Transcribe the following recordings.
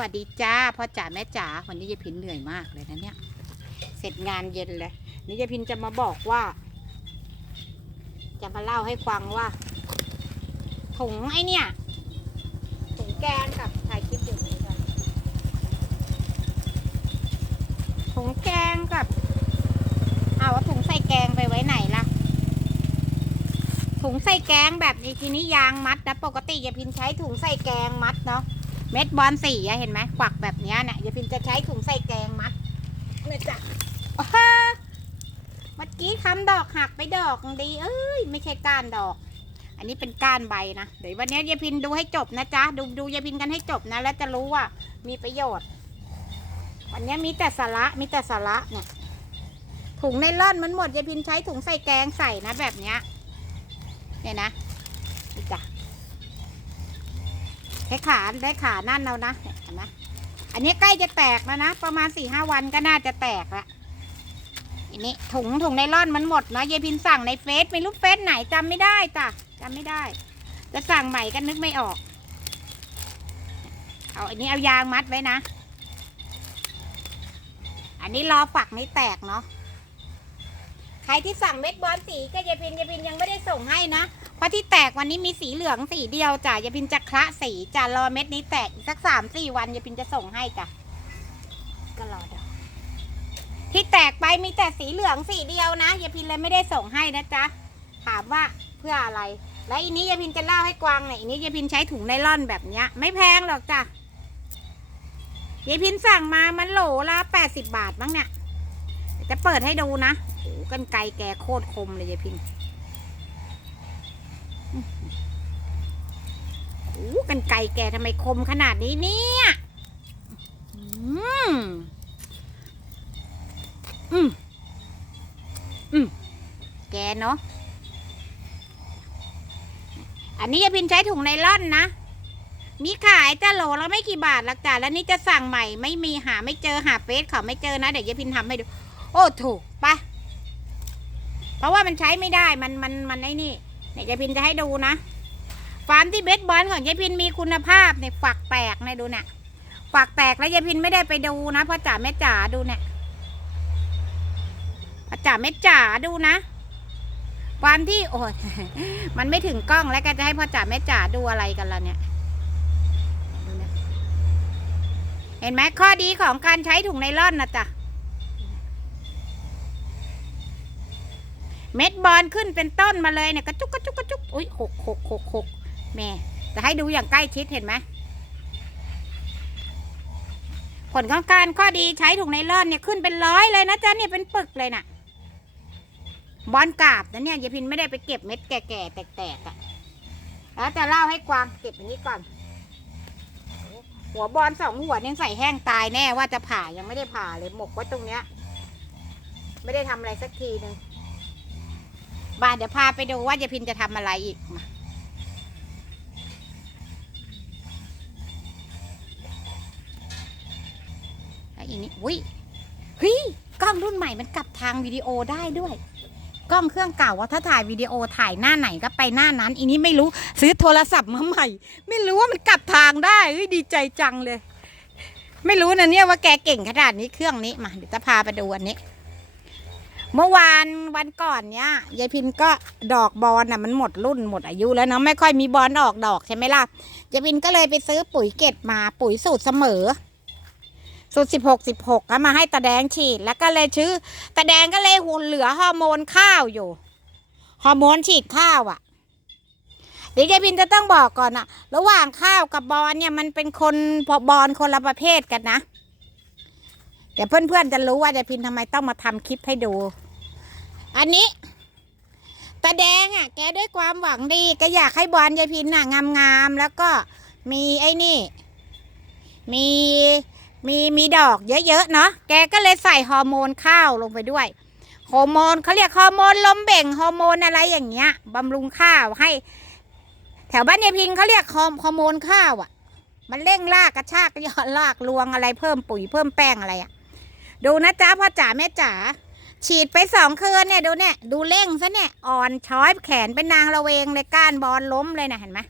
วัสดีจ้าพ่อจ๋าแม่จ๋าวันนี้ยายพินเหนื่อยมากเลยนะเนี่ย เสร็จงานเย็นเลยนี่ยายพินจะมาบอกว่า จะมาเล่าให้ฟังว่าถุงไอ้เนี่ยถุงแกงกับถ่ายคลิปอยู่นี้ก่อนถุงแกงกับเอาวถุงใส่แกงไปไว้ไหนล่ะถุงใส่แกงแบบนี้ทีนี้ยางมัดนะปกติยายพินใช้ถุงใส่แกงมัดเนาะ เม็ดบอลสีอะเห็นไหมกวักแบบเนี้ยเนี่ยยายพินจะใช้ถุงใส่แกงมัดเนี่ยจ้ะอ้าฮะเมื่อกี้คำดอกหักไปดอกดีเอ้ยไม่ใช่ก้านดอก อันนี้เป็นก้านใบนะเดี๋ยววันนี้ยายพินดูให้จบนะจ๊ะดูดูยายพินกันให้จบนะแล้วจะรู้ว่ามีประโยชน์ วันนี้มีแต่สาระมีแต่สาระเนี่ยถุงในร่อนมันหมดยายพินใช้ถุงใส่แกงใส่นะแบบเนี้ยเนี่ยนะนี่จ้ะ แค่ขาได้ขานั่นแล้วนะเห็นไหมอันนี้ใกล้จะแตกแล้วนะ ประมาณสี่ห้าวันก็น่าจะแตกละอันนี้ถุงถุงไนล่อนมันหมดนะยายพินสั่งในเฟซไม่รู้เฟซไหนจำไม่ได้จ้ะจำไม่ได้ จะสั่งใหม่ก็นึกไม่ออก เอาอันนี้เอายางมัดไว้นะ อันนี้รอฝักนี้แตกเนาะใครที่สั่งเม็ดบอลสีก็ยายพินยายพินยังไม่ได้ส่งให้นะ เพราะที่แตกวันนี้มีสีเหลืองสีเดียวจ้ะยายพินจะคละสีจ้ะรอเม็ดนี้แตกอีกสักสามสี่วันยายพินจะส่งให้จ้ะก็รอเดี๋ยวที่แตกไปมีแต่สีเหลืองสีเดียวนะยายพินเลยไม่ได้ส่งให้นะจ๊ะถามว่าเพื่ออะไร และอีนี้ยายพินจะเล่าให้กวางเนี่ยอีนี้ยายพินใช้ถุงไนล่อนแบบเนี้ย ไม่แพงหรอกจ้ะยายพินสั่งมามันโหลละแปดสิบบาทมั้งเนี่ยจะเปิดให้ดูนะโอ้กันไกลแกโคตรคมเลยยายพิน โอ้กันไก่แกทำไมคมขนาดนี้เนี่ยอืมอืมอืมแกเนาะ อันนี้ยายพินใช้ถุงไนล่อนนะ มีขายจ้าโหลแล้วไม่กี่บาทละจ้ะแล้วนี่จะสั่งใหม่ ไม่มีหาไม่เจอหาเฟซเขาไม่เจอนะ เดี๋ยวยายพินทำให้ดู โอ้ถูกไปะเพราะว่ามันใช้ไม่ได้ มันมันมันไอ้นี่ เนี่ยยายพินจะให้ดูนะ ฟาร์มที่เบสบอลของยายพินมีคุณภาพเนี่ยฝักแตกเนี่ยดูเนี่ยฝักแตกแล้วยายพินไม่ได้ไปดูนะพ่อจ๋าแม่จ๋าดูเนี่ยพ่อจ๋าแม่จ๋าดูนะฟาร์มที่โอ้ยมันไม่ถึงกล้องแล้วก็จะให้พ่อจ๋าแม่จ๋าดูอะไรกันล่ะเนี่ยเนี่ยเห็นไหมข้อดีของการใช้ถุงไนล่อนนะจ๊ะ เม็ดบอลขึ้นเป็นต้นมาเลยเนี่ยกระจุกกระจุกกระจุกอุ้ยหกหกหกหกแม่จะให้ดูอย่างใกล้ชิดเห็นไหมผลของการข้อดีใช้ถุงไนล่อนเนี่ยขึ้นเป็นร้อยเลยนะจ๊ะเนี่ยเป็นปึกเลยน่ะบอลกาบนะเนี่ยยายพินไม่ได้ไปเก็บเม็ดแก่ๆแตกๆอะ่ะแล้วจะเล่าให้กวางเก็บอย่างนี้ก่อน หัวบอลสองหัวยังใส่แห้งตายแน่ว่าจะผ่ายังไม่ได้ผ่าเลยหมกไว้ตรงเนี้ย ไม่ได้ทำอะไรสักทีหนึ่ง บ้านเดี๋ยวพาไปดูว่ายายพินจะทำอะไรอีกมาแล้วอีนี้อุ้ยเฮ้ยกล้องรุ่นใหม่มันกลับทางวิดีโอได้ด้วย กล้องเครื่องเก่าว่าถ้าถ่ายวิดีโอถ่ายหน้าไหนก็ไปหน้านั้น อีนี้ไม่รู้ซื้อโทรศัพท์มาใหม่ ไม่รู้ว่ามันกลับทางได้เฮ้ยดีใจจังเลย ไม่รู้นะเนี่ยว่าแกเก่งขนาดนี้เครื่องนี้มาเดี๋ยวจะพาไปดูอันนี้ เมื่อวานวันก่อนเนี้ยยายพินก็ดอกบอลน่ะมันหมดรุ่นหมดอายุแล้วเนาะไม่ค่อยมีบอลออกดอกใช่ไหมล่ะยายพินก็เลยไปซื้อปุ๋ยเกตมาปุ๋ยสูตรเสมอ สูตรสิบหกสิบหกก็มาให้ตาแดงฉีด แล้วก็เลยชื่อตาแดงก็เลยหุ่นเหลือฮอร์โมนข้าวอยู่ฮอร์โมนฉีดข้าวอะ่ะเดี๋ยวยายพินจะต้องบอกก่อนอะระหว่างข้าวกับบอลเนี่ยมันเป็นคนพอบอลคนละประเภทกันนะเดี๋ยวเพื่อนๆจะรู้ว่ายายพินทำไมต้องมาทำคลิปให้ดู อันนี้ตาแดงอะ แกด้วยความหวังดีก็อยากให้บอลยายพินน่ะ งามๆ แล้วก็มีไอ้นี่ มีมีมีดอกเยอะๆเนาะ แกก็เลยใส่ฮอร์โมนข้าวลงไปด้วย ฮอร์โมนเขาเรียกฮอร์โมนลมเบ่งฮอร์โมนอะไรอย่างเงี้ยบำรุงข้าวให้ แถวบ้านยายพิงเขาเรียกฮอร์ฮอร์โมนข้าวอะ มันเร่งรากกระชากยอดรากรวงอะไรเพิ่มปุ๋ยเพิ่มแป้งอะไรอะ ดูนะจ๊ะพ่อจ๋าแม่จ๋า ฉีดไปสองคืนเนี่ยดูเนี่ยดูเร่งซะเนี่ยอ่อนช้อยแขนเป็นนางระเวงเลยก้านบอลล้มเลยนะเห็นไหม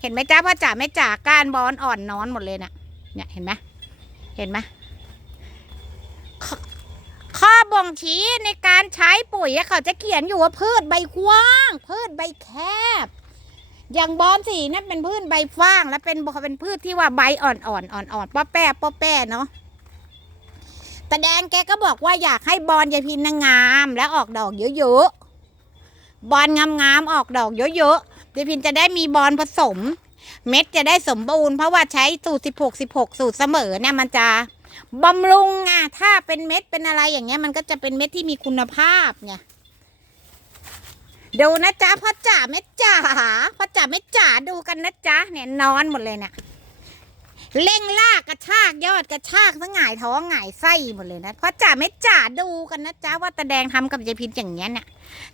เห็นไหมจ้าพ่อจ๋าแม่จ๋าก้านบอลอ่อนนอนหมดเลยนะ่ะเนี่ยเห็นไหมเห็นไหมข้อข้อบ่งชี้ในการใช้ปุ๋ยเขาจะเขียนอยู่ว่าพืชใบกว้าง พืชใบแคบ อย่างบอนสีนั่นเป็นพืชใบฟ้าง แล้วเป็นเป็นพืชที่ว่าใบอ่อนๆอ่อนๆป้อแป้ป้อแป้เนาะ แต่แดงแกก็บอกว่าอยากให้บอนยายพินนางงาม และออกดอกเยอะๆ บอนงามๆออกดอกเยอะๆยายพินจะได้มีบอนผสม เม็ดจะได้สมบูรณ์เพราะว่าใช้สูตร 16 16 สูตรเสมอเนี่ยมันจะบำรุงอะถ้าเป็นเม็ดเป็นอะไรอย่างเงี้ยมันก็จะเป็นเม็ดที่มีคุณภาพไงดูนะจ๊ะพ่อจ๋าแม่จ๋าพ่อจ๋าแม่จ๋าดูกันนะจ๊ะเนี่ยนอนหมดเลยเนี่ย เร่งลากกระชากยอดกระชากทั้งหงายท้องหงายไส้หมดเลยนะเพราะจ่าไม่จ่าดูกันนะจ๊ะว่าตาแดงทำกับยายพินอย่างเงี้ยเนี่ย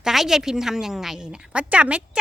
จะให้ยายพินทำยังไงเนี่ยเพราะจ่าไม่จ่า